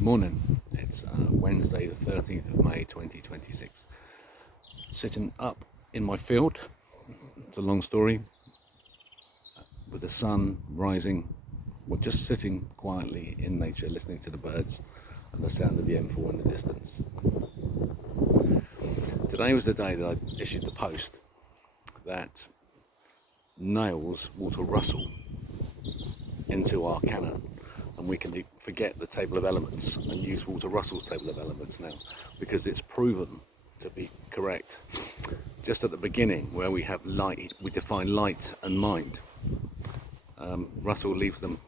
Good morning. It's Wednesday the 13th of May 2026. Sitting up in my field, it's a long story, with the sun rising, just sitting quietly in nature, listening to the birds and the sound of the M4 in the distance. Today was the day that I issued the post that nails Walter Russell into our canon, and we can forget the table of elements and use Walter Russell's table of elements now, because it's proven to be correct. Just at the beginning, where we have light, we define light and mind. Russell leaves them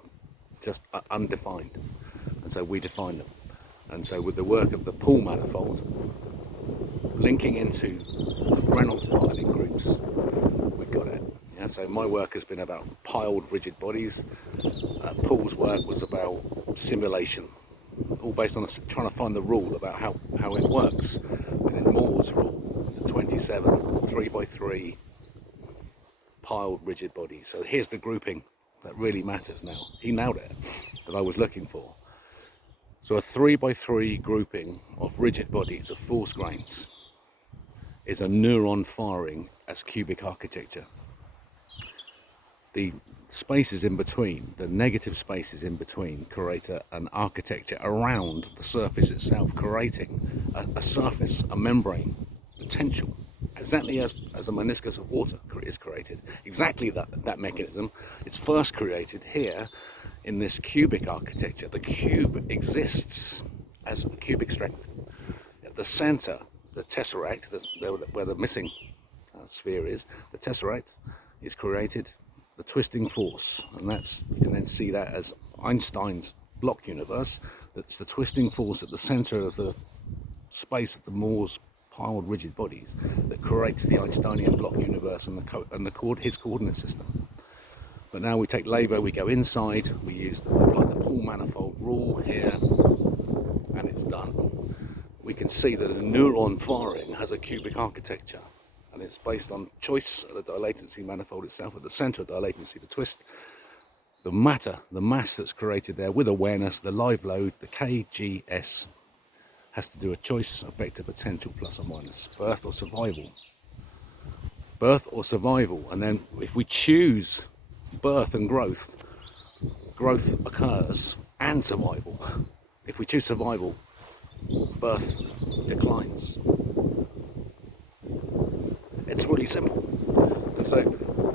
just undefined, and so we define them. And so with the work of the Paul manifold, linking into the Reynolds piling groups, we've got it. Yeah, so my work has been about piled rigid bodies. Paul's work was about simulation, all based on trying to find the rule about how it works. And in Moore's rule, the 27 3x3 piled rigid bodies. So here's the grouping that really matters now. He nailed it, that I was looking for. So a 3x3 grouping of rigid bodies of force grains is a neuron firing as cubic architecture. The spaces in between, the negative spaces in between, create an architecture around the surface itself, creating a surface, a membrane potential, exactly as a meniscus of water is created. Exactly that mechanism. It's first created here in this cubic architecture. The cube exists as a cubic strength. At the center, the tesseract, where the missing sphere is, the tesseract is created. The twisting force, and you can then see that as Einstein's block universe. That's the twisting force at the center of the space of the Moore's piled rigid bodies that creates the Einsteinian block universe and his coordinate system. But now we take Lavo, we go inside, we apply the Paul manifold rule here, and it's done. We can see that a neuron firing has a cubic architecture. And it's based on choice of the dilatancy manifold itself. At the center of dilatancy, the twist, the matter, the mass that's created there with awareness, the live load, the KGS, has to do a choice of vector potential plus or minus, birth or survival. Birth or survival. And then if we choose birth and growth occurs and survival. If we choose survival, birth declines. It's really simple. And so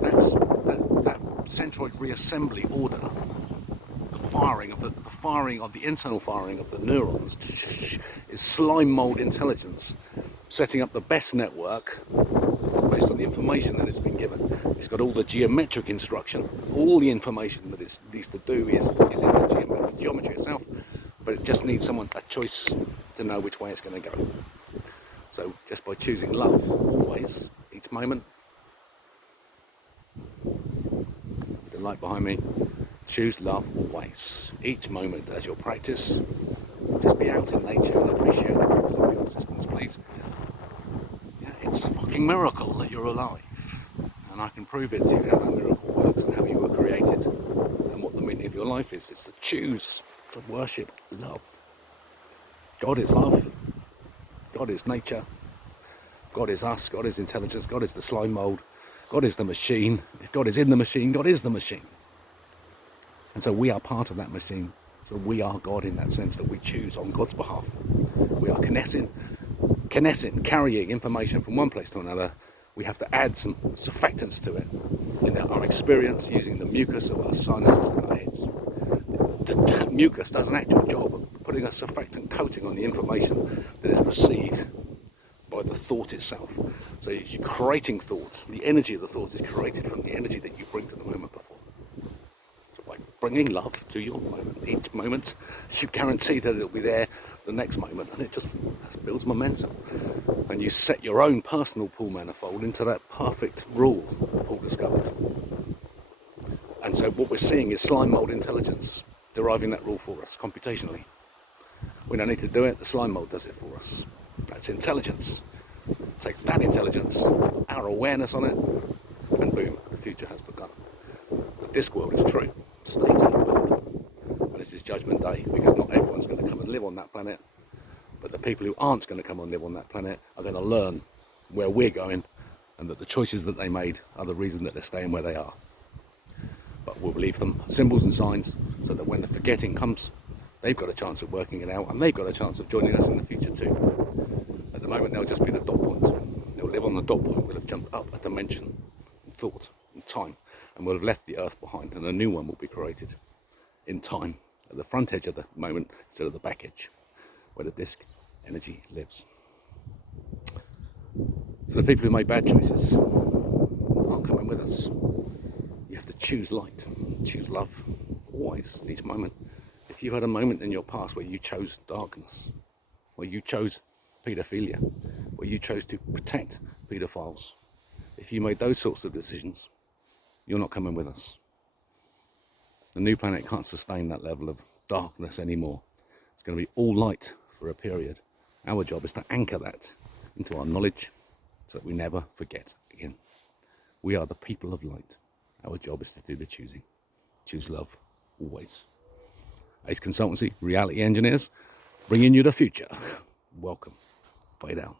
that's that centroid reassembly order, the firing of the internal firing of the neurons is slime mold intelligence, setting up the best network based on the information that it's been given. It's got all the geometric instruction, all the information that it needs to do is in the geometry itself, but it just needs a choice to know which way it's going to go. So just by choosing love always, each moment, with the light behind me, choose love always. Each moment as your practice, just be out in nature and appreciate the miracle of your existence, please. Yeah, it's a fucking miracle that you're alive. And I can prove it to you how that miracle works and how you were created and what the meaning of your life is. It's to choose to worship love. God is love. God is nature. God is us, God is intelligence, God is the slime mold, God is the machine. If God is in the machine, God is the machine. And so we are part of that machine. So we are God in that sense, that we choose on God's behalf. We are kinesin, carrying information from one place to another. We have to add some surfactants to it in our experience using the mucus of our sinuses and our heads. The mucus does an actual job of putting a surfactant coating on the information that is received by the thought itself. So you're creating thought. The energy of the thought is created from the energy that you bring to the moment before. So by bringing love to your moment, each moment, you guarantee that it'll be there the next moment, and it just builds momentum. And you set your own personal Paul manifold into that perfect rule that Paul discovered. And so what we're seeing is slime mold intelligence deriving that rule for us computationally. We don't need to do it, the slime mold does it for us. That's intelligence. Take that intelligence, our awareness on it, and boom, the future has begun. The disc world is true. Stay to the world. And this is Judgment Day, because not everyone's going to come and live live on that planet, but the people who aren't going to come and live on that planet are going to learn where we're going, and that the choices that they made are the reason that they're staying where they are. But we'll leave them symbols and signs so that when the forgetting comes, they've got a chance of working it out, and they've got a chance of joining us in the future too. At the moment, they'll just be the dot point. They'll live on the dot point. We'll have jumped up a dimension in thought and time, and we'll have left the Earth behind, and a new one will be created in time at the front edge of the moment instead of the back edge, where the disk energy lives. So the people who made bad choices aren't coming with us. You have to choose light, choose love, always, each moment. If you had a moment in your past where you chose darkness, where you chose paedophilia, where you chose to protect paedophiles, if you made those sorts of decisions, you're not coming with us. The new planet can't sustain that level of darkness anymore. It's going to be all light for a period. Our job is to anchor that into our knowledge so that we never forget again. We are the people of light. Our job is to do the choosing. Choose love, always. Ace Consultancy, Reality Engineers, bringing you the future. Welcome. Fade out.